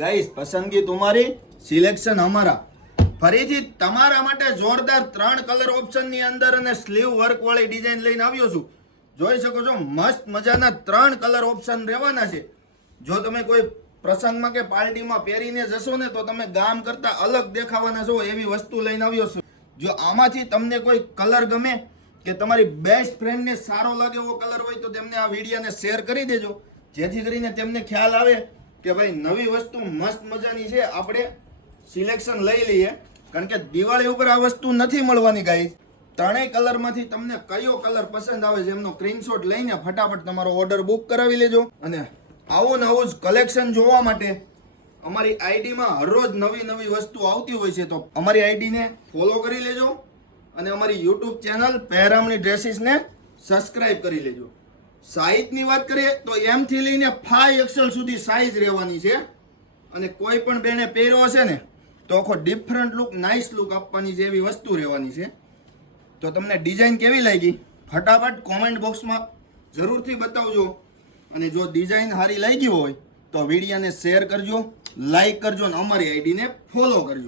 Guys, પસંદગી તમારી, selection અમારા. ફરીથી તમારા માટે જોરદાર 3 કલર ઓપ્શનની અંદર અને સ્લીવ વર્ક વાળી ડિઝાઇન લઈને આવ્યો છું. જોઈ શકો છો, મસ્ત મજાના 3 કલર ઓપ્શન રહેવાના છે. જો તમે કોઈ પ્રસંગમાં કે પાર્ટીમાં પહેરીને જશો ને તો તમે ગામ કરતા અલગ દેખાવાના છો એવી વસ્તુ લઈને આવ્યો છું. જો આમાંથી તમને કોઈ કલર ગમે કે તમારી બેસ્ટ ફ્રેન્ડને સારો લાગે એવો કલર હોય તો તેમને આ વિડીયોને શેર કરી દેજો, જેથી કરીને તેમને ખ્યાલ આવે કે ભાઈ નવી વસ્તુ મસ્ત મજાની છે, આપણે સિલેક્શન લઈ લઈએ. કારણ કે દિવાળી ઉપર આ વસ્તુ નથી મળવાની ગાઈસ. 3 કલરમાંથી તમને કયો કલર પસંદ આવે છે એમનો સ્ક્રીનશોટ લઈને ફટાફટ તમારો ઓર્ડર બુક કરાવી લેજો. અને આવું નવું જ કલેક્શન જોવા માટે અમારી આઈડીમાં હરરોજ નવી નવી વસ્તુ આવતી હોય છે, તો અમારી આઈડીને ફોલો કરી લેજો અને અમારી યુટ્યુબ ચેનલ પહેરામણી ડ્રેસીસને સબસ્ક્રાઇબ કરી લેજો. સાઈઝની વાત કરીએ તો M થી લઈને 5XL સુધી સાઈઝ રહેવાની છે. અને કોઈ પણ બેને પહેર્યો હશે ને તો આખો ડિફરન્ટ લુક, નાઇસ લુક આપવાની છે એવી વસ્તુ રહેવાની છે. તો તમને ડિઝાઇન કેવી લાગી ફટાફટ કોમેન્ટ બોક્સમાં જરૂરથી બતાવજો. અને જો ડિઝાઇન સારી લાગી હોય તો વિડીયોને શેર કરજો, લાઈક કરજો અને અમારી આઈડીને ફોલો કરજો.